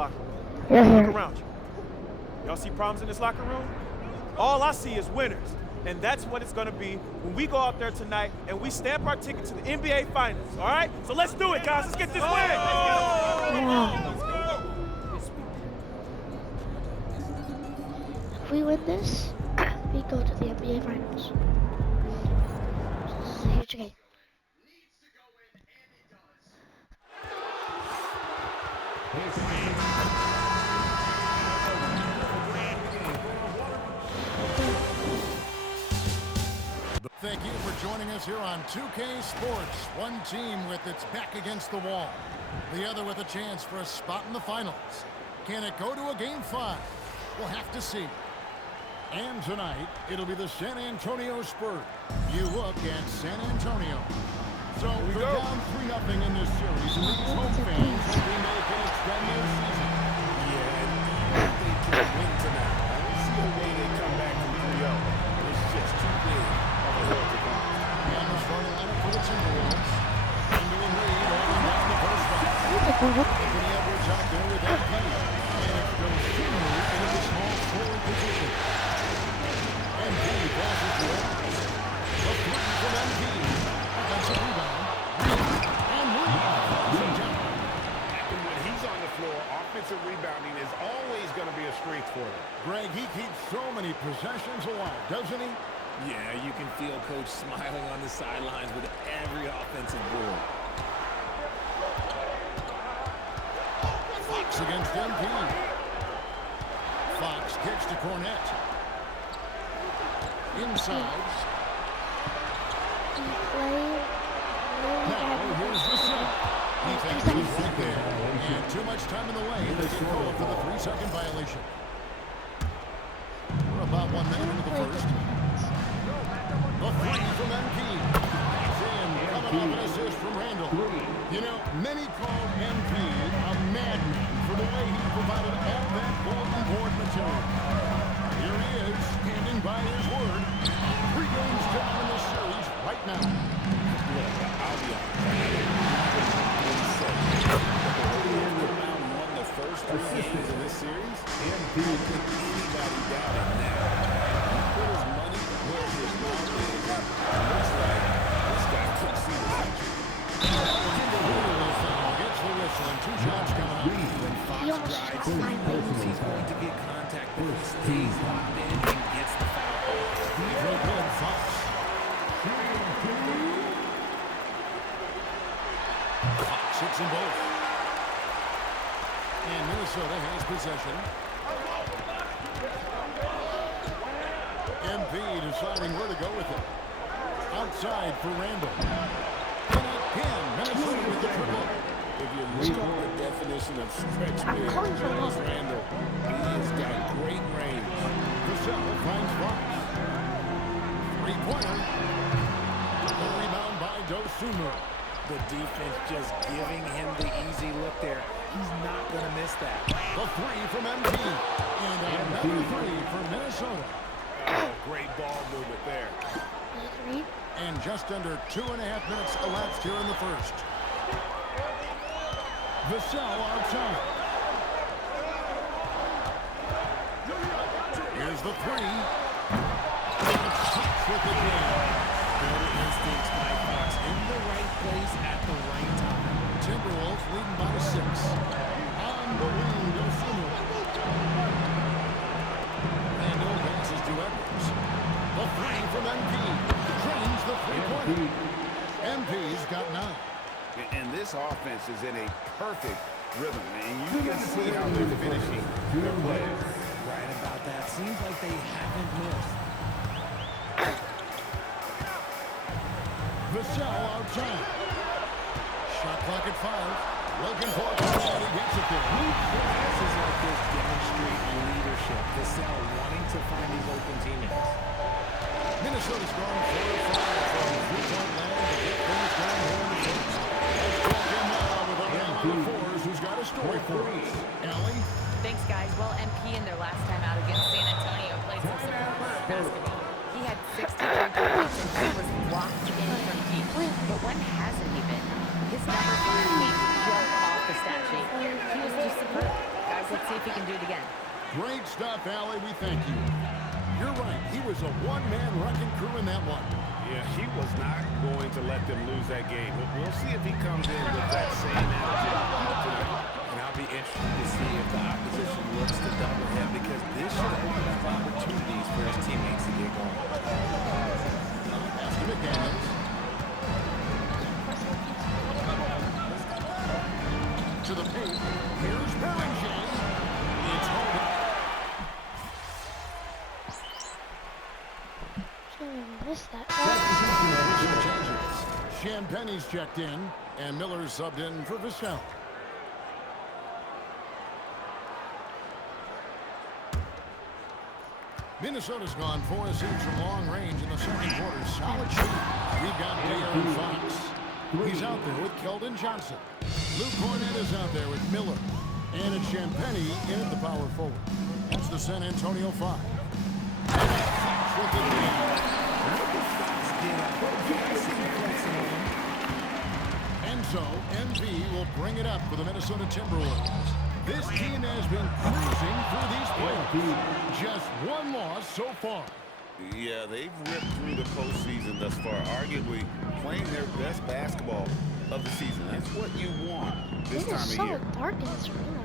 locker room. Yeah. Look around you. Y'all see problems in this locker room? All I see is winners. And that's what it's gonna be when we go out there tonight and we stamp our ticket to the NBA Finals, all right? So let's do it, guys. Let's get this win. Yeah. If we win this, we go to the NBA Finals. This is a huge game. Thank you for joining us here on 2K Sports. One team with its back against the wall, the other with a chance for a spot in the finals. Can it go to a Game 5? We'll have to see. And tonight, it'll be the San Antonio Spurs. You look at San Antonio. So they're down 3-0 in this series, and these home fans hoping they can extend their season. Yeah, and they can win tonight. I don't see a way they come back from 3-0. It's just too big of a hill to climb. And the starting lineup for the Timberwolves. Timberwolves lead holding down the first spot. Anthony Edwards out there with MP. And it's Dosunmu into the small forward position. MP passes to Edwards. The three from MP. Offensive rebound. And Lee. And when he's on the floor, offensive rebounding is always going to be a strength for him. Greg, he keeps so many possessions alive, doesn't he? Yeah, you can feel Coach smiling on the sidelines with every offensive board. Fox against MP. Fox kicks to Cornette. Inside. Now here's the set. Defense is right there. And too much time in the way. They get called for the 3-second violation. We're about 1 minute into the first. The three from MP. It's in. Coming off an assist from Randall. You know, many call MP a madman for the way he provided all that bulletin board material. Here he is, standing by his word. 3 games down in this series right now. Look, I'll be honest. Won the first 3 games of this series. MP could anybody doubt it now. He put his money where his mouth is. Looks like this guy could see the future. Gets the whistle and 2 shots coming up. When Fox drives, he knows he's going to get contact, but he stays locked in and gets the foul. Real good, Fox. Fox hits them both. And Minnesota has possession. MP deciding where to go with it. Outside for Randall. And again, Minnesota with the triple. If you look at the definition of stretch big, Julius Randle, he's got great range. Vassell finds Fox. 3-pointer. The rebound by Dosunmu. The defense just giving him the easy look there. He's not going to miss that. The 3 from MP. And another 3 for Minnesota. Oh, great ball movement there. And just under 2.5 minutes elapsed here in the first. Vassell outside. Here's the 3. And Fox with the jam. Good instincts by Fox in the right place at the right time. Timberwolves leading by 6. On the wing, Dosunmu. Randall passes to Edwards. The 3 from MP. Drains the 3-pointer. MP's got 9. And this offense is in a perfect rhythm, and you can see how they're finishing their plays. Right about that. Seems like they haven't missed. Vassell outside. Shot clock at 5. Looking for it. He gets it there. Passes like this demonstrate leadership. Vassell wanting to find these open teammates. Minnesota's gone 4-5 from 3-point land to get things going here in the first. Let's check in now with our man on the fours who's got a story for us. Allie? Thanks, guys. Well, MP in their last time out against San Antonio played some superb basketball. He had 63 points and he was locked in from deep. But when hasn't he been? His number 5 made jump off the stat sheet. He was just superb. Guys see if he can do it again. Great stuff, Allie. We thank you. You're right. He was a one-man wrecking crew in that one. Yeah, he was not going to let them lose that game. But we'll see if he comes in with that same attitude tonight. And I'll be interested to see if the opposition looks to double him, because this should open up opportunities for his teammates to get going. Pass to McDaniels. To the paint. Here's Bellinger. It's home. Missed that. Champagne's checked in, and Miller subbed in for Vassell. Minnesota's gone 4 of 6 from long range in the second quarter. Solid shooting. We've got De'Aaron Fox. He's out there with Keldon Johnson. Luke Cornett is out there with Miller. And it's Champagne in at the power forward. That's the San Antonio 5. Fox with the lead. And so, MV will bring it up for the Minnesota Timberwolves. This team has been cruising through these playoffs. Just one loss so far. Yeah, they've ripped through the postseason thus far, arguably playing their best basketball of the season. That's what you want this It time is of so year. dark in this arena.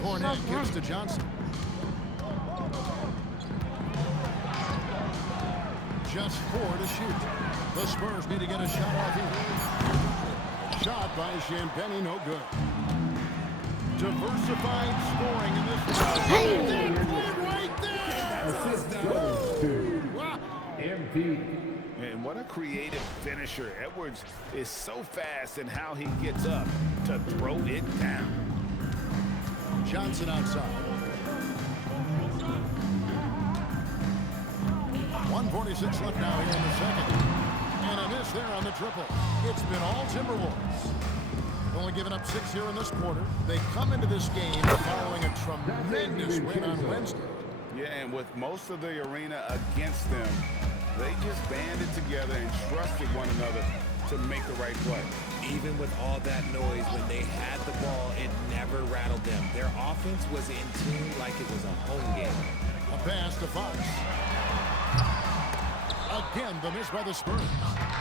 Cornett gives to Johnson. Just 4 to shoot. The Spurs need to get a shot off here. Shot by Champagne, no good. Diversified scoring in this one. Hey! Right there! Assist Wow. And what a creative finisher. Edwards is so fast in how he gets up to throw it down. Johnson outside. 1:46 left now here in the second. And a miss there on the triple. It's been all Timberwolves. Only giving up 6 here in this quarter. They come into this game following a tremendous win on Wednesday. Yeah, and with most of the arena against them, they just banded together and trusted one another to make the right play. Even with all that noise, when they had the ball, it never rattled them. Their offense was in tune like it was a home game. A pass to Fox. Again, the miss by the Spurs.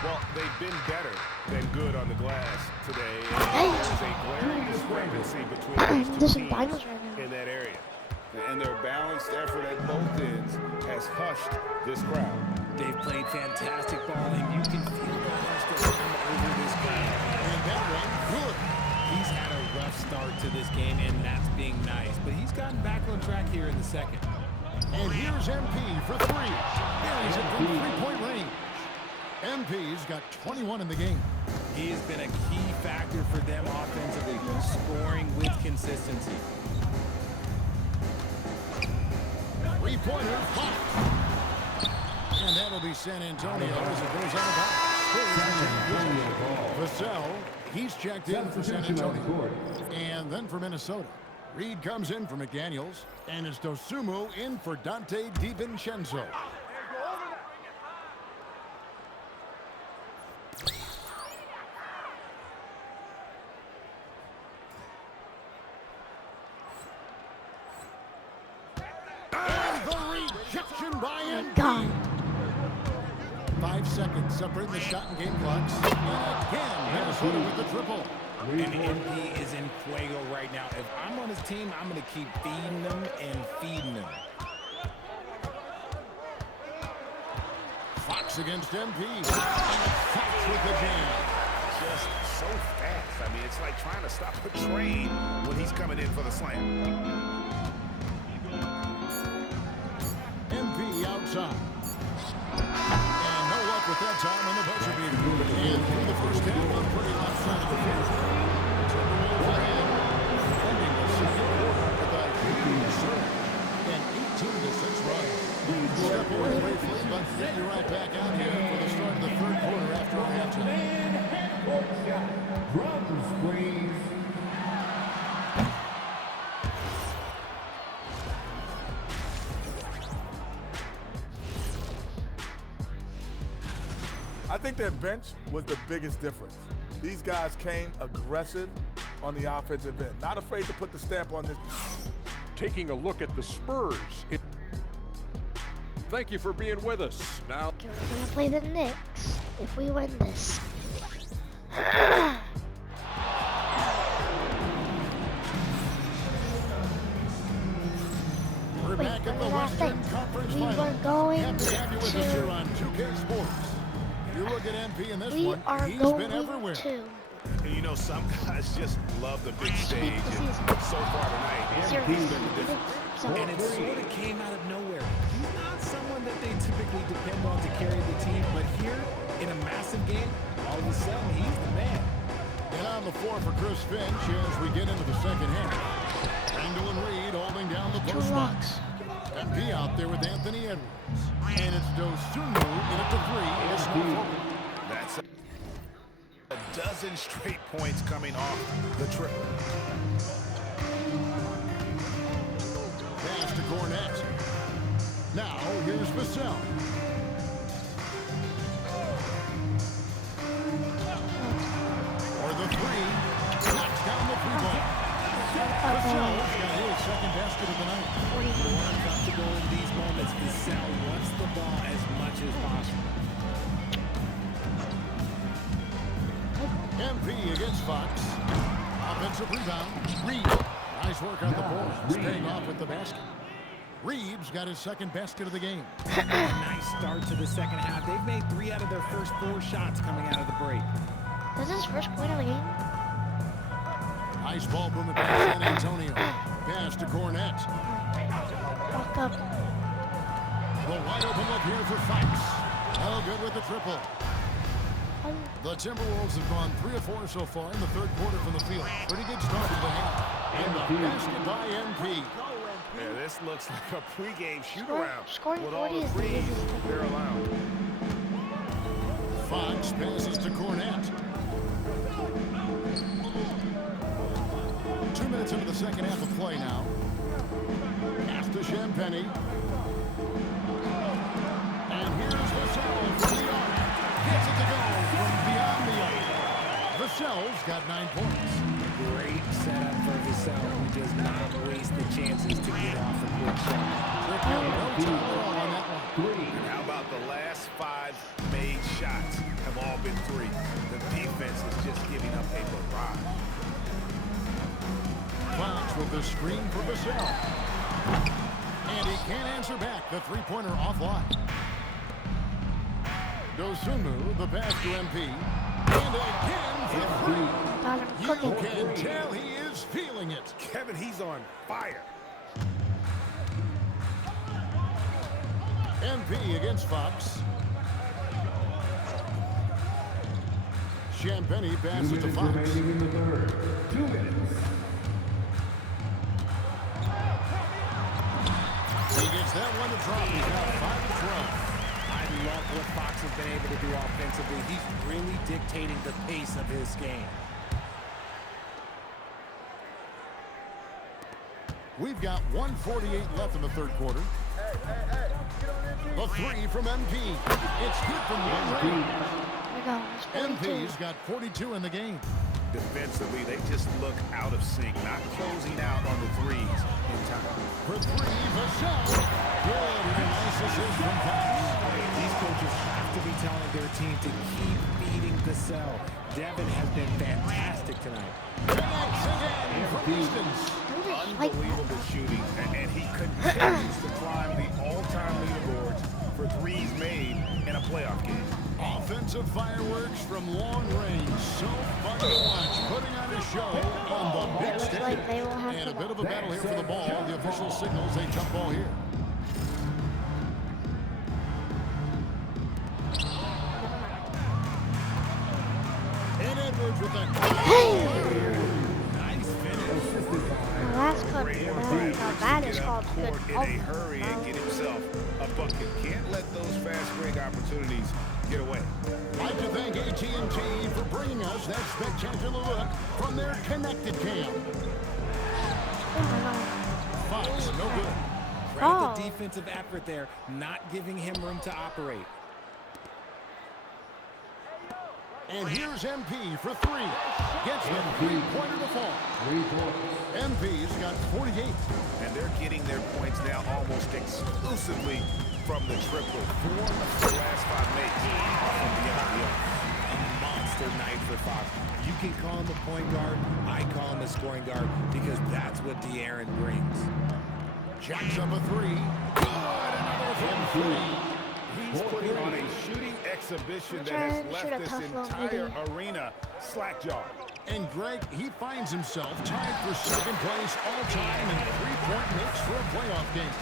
Well, they've been better than good on the glass today. And there's a glaring discrepancy between This these is two finals teams right now. in that area. And their balanced effort at both ends has hushed this crowd. They've played fantastic ball, and you can feel the hush that's come over this crowd. And that one, good. He's had a rough start to this game, and that's being nice. But he's gotten back on track here in the second. And here's MP for 3. There he's at from 3-point range. MP's got 21 in the game. He has been a key factor for them offensively, scoring with consistency. 3-pointer, Fox. And that'll be San Antonio as it goes out of bounds. Vassell, he's checked in for San Antonio. And then for Minnesota. Reed comes in for McDaniels. And it's Dosumu in for Dante DiVincenzo. And the rejection by MD. God. 5 seconds separating the shot and game clocks. And again, Minnesota with the triple. And MP is in fuego right now. If I'm on his team, I'm going to keep feeding them and feeding them. Fox against MP. And Fox with the jam. Just so fast. I mean, it's like trying to stop a train when he's coming in for the slam. MP outside. And no luck with that time on the buzzer beater. And through the first half, on the pretty left side of the field. Timberwolves ahead. Ending the second quarter with a 18-6 run. Step away briefly, but get you right back out here for the start of the third quarter after our halftime. I think their bench was the biggest difference. These guys came aggressive, on the offensive end. Not afraid to put the stamp on this. Taking a look at the Spurs. Thank you for being with us. Now, Okay, we're gonna play the Knicks if we win this. We're Wait, back at what the did I Western say? Conference We Finals. were going Happy to have you with us here to. on 2K Sports. You look at MP in this We one, are he's going been everywhere. to. And you know, some guys just love the big stage. And so far tonight, Zero. he's been the difference. And it sort of came out of nowhere. He's not someone that they typically depend on to carry the team, but here, in a massive game, all of a sudden, he's the man. And on the floor for Chris Finch as we get into the second half. Randall Reed holding down the Two post box. locks. MP out there with Anthony Edwards. And it's Dosunmu in at the three. It's no problem. That's a dozen straight points coming off the triple. Pass to Cornette. Now here's Vassell. Or the three. Knocks down the free ball. Vassell's got his second basket of the night. More comfortable in these moments. Vassell wants the ball as much as possible. MP against Fox. Offensive rebound. Reed. Nice work on the board. Staying off with the basket. Reeves got his second basket of the game. A nice start to the second half. They've made 3 out of their first 4 shots coming out of the break. This is his first point of the game. Nice ball movement by San Antonio. Pass to Cornette. Walk up. The wide open look here for Fox. No good with the triple. The Timberwolves have gone 3 of 4 so far in the third quarter from the field. Pretty good start to the half. And the basket by MP. Yeah, this looks like a pregame shoot-around Scoring with all 40 the is the threes easiest. they're allowed. Fox passes to Cornette. 2 minutes into the second half of play now. Pass to Champagny. And here's Vassell from the arc. Gets it to go from beyond the arc. Vassell's got 9 points. Great setup for Vassell, who does not waste the chances to get off a quick shot. No time at all on that one. And how about the last 5 made shots have all been 3? The defense is just giving up a barrage. Fox with the screen for Vassell. And he can't answer back. The three-pointer offline. Dosunmu, the pass to MP. And again for three. Got him You cooking. can tell he is feeling it. Kevin, he's on fire. MP against Fox. Champagny passes to Fox. He gets that one to drop. He's now 5 of 12. I love what Fox has been able to do offensively. He's really dictating the pace of his game. We've got 1:48 left in the third quarter. The three from MP. It's good from long range. There we go. It's 42. MP's got 42 in the game. Defensively, they just look out of sync, not closing out on the threes in time. For three, Vassell. Good. And a nice assist from Fox. These coaches have to be telling their team to keep feeding Vassell. Devin has been fantastic tonight. Connects again from distance. Unbelievable shooting, and he continues to climb the all-time leaderboards for threes made in a playoff game. Offensive fireworks from long range. So fun to watch. Putting on a show on the big Looks stage. like they will have And the a bit ball. of a battle here for the ball. The official signals a jump ball here. And Edwards with that. Nice finish. Now that's good. Now that is called good. In a hurry and get himself a bucket. Can't let those fast break opportunities get away. I'd like to thank AT&T for bringing us that spectacular look from their connected cam. Fox, no good. Credit the defensive effort there, not giving him room to operate. And here's MP for three. Gets the three-pointer to fall. MP's got 48. And they're getting their points now almost exclusively from the triple. 4 of the last 5 makes from the NBL. A monster night for Fox. You can call him a point guard. I call him a scoring guard because that's what De'Aaron brings. Jacks up a three. Good. Another from three. He's putting on a shooting exhibition that has left this entire arena slack-jawed. And Greg, he finds himself tied for second place all-time in three-point makes for a playoff game.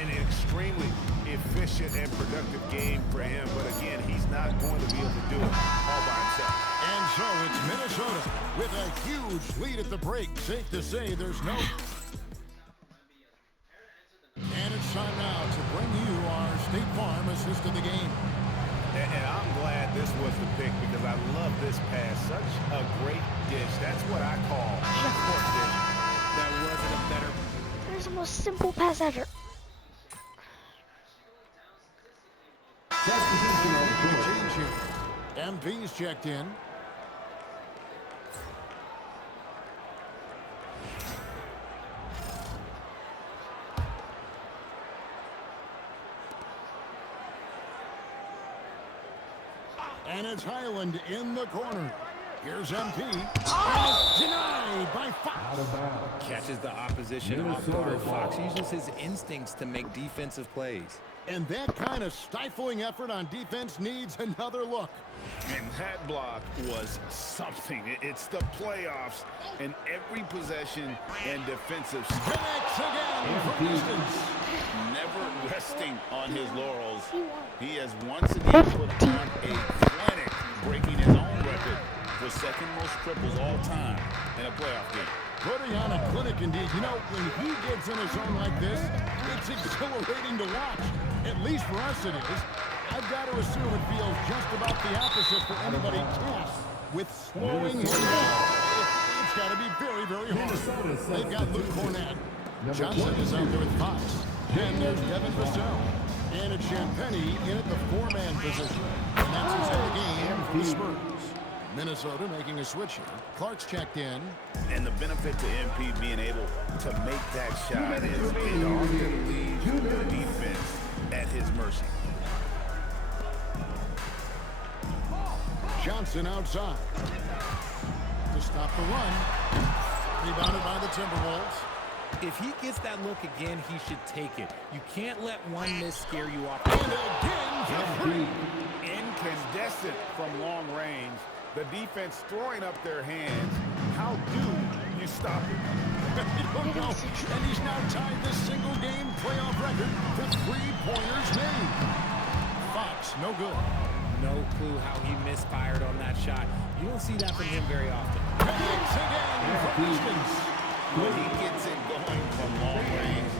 An extremely efficient and productive game for him, but again, he's not going to be able to do it all by himself. And so it's Minnesota with a huge lead at the break. Safe to say there's no... And it's time now to bring you our State Farm assist of the game. And I'm glad this was the pick because I love this pass. Such a great dish. That's what I call a sport dish. That wasn't a better... There's the most simple pass ever. Change here. MP's checked in. And it's Highland in the corner. Here's MP. Oh! Denied by Fox. Catches the opposition off guard. Fox uses his instincts to make defensive plays. And that kind of stifling effort on defense needs another look. And that block was something. It's the playoffs and every possession and defensive. Connects again from distance. Never resting on his laurels. He has once again put on a clinic, breaking his own record for second most triples all time in a playoff game. Putting on a clinic indeed. You know, when he gets in a zone like this, it's exhilarating to watch. At least for us it is. I've got to assume it feels just about the opposite for anybody tasked with slowing him down. It's got to be very, very hard. They've got Luke Cornett. Johnson is out there with Fox. And there's Devin Vassell. And it's Champagnie in at the four-man position. And that's his end game for the Spurs. Minnesota making a switch here. Clark's checked in. And the benefit to MP being able to make that shot is it often leaves the defense at his mercy. Johnson outside to stop the run. Rebounded by the Timberwolves. If he gets that look again, he should take it. You can't let one miss scare you off. And again for three. Incandescent from long range. The defense throwing up their hands. How do you stop it? I don't know. And he's now tied this single-game playoff record for three-pointers made. Fox, no good. No clue how he misfired on that shot. You don't see that from him very often. Connects again from distance. When he gets it going from long range,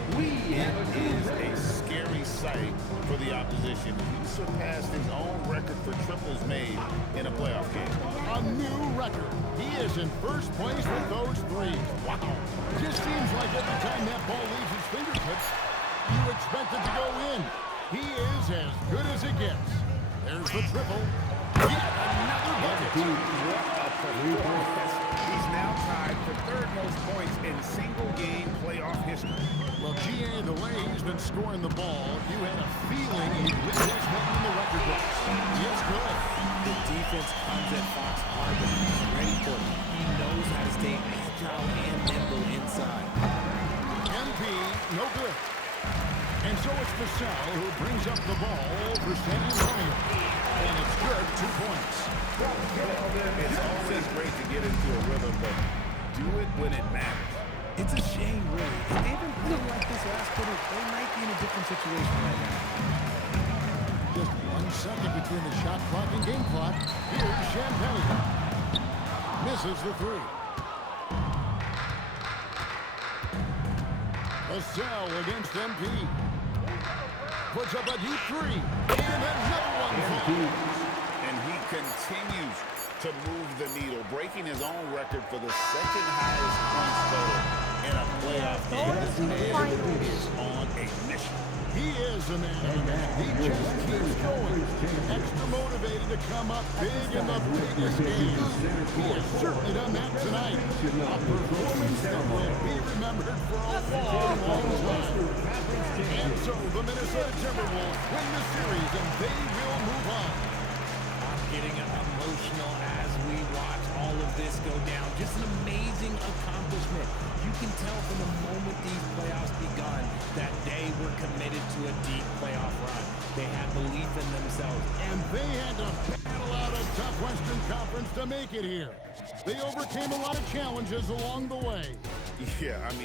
it is a scary sight for the opposition. He surpassed his own record for triples made in a playoff game. A new record. He is in first place with those threes. Wow. Just seems like every time that ball leaves his fingertips, you expect it to go in. He is as good as it gets. There's the triple. Yet another bucket. What a performance. He's now tied for third most points in single-game playoff history. Well, G.A., the way he's been scoring the ball, you had a feeling he'd win this one in the record books. It's good. The defense comes at Fox hard, but he's ready for it. He knows how to stay agile and nimble inside. MP, no good. And so it's Vassell who brings up the ball for San Antonio. And it's good, 2 points. It's always great to get into a rhythm, but do it when it matters. It's a shame, really. If they've been playing like this last quarter, they might be in a different situation right now. Just 1 second between the shot clock and game clock. Here's Champagnie. Misses the three. Vassell against MP. Puts up a deep three. And another one falls. And he continues to move the needle, breaking his own record for the second highest points total in a playoff game. This man is on a mission. He is a man of the man. He just keeps going. Extra motivated to come up big in the biggest game. He has certainly done that tonight. A performance that will be remembered for a long, long time. And so the Minnesota Timberwolves win the series, and they will move on. I'm getting emotional as we watch all of this go down. Just an amazing accomplishment. You can tell from the moment these playoffs begun that they were committed to a deep playoff run. They had belief in themselves. And they had to battle out a tough Western Conference to make it here. They overcame a lot of challenges along the way. Yeah, I mean,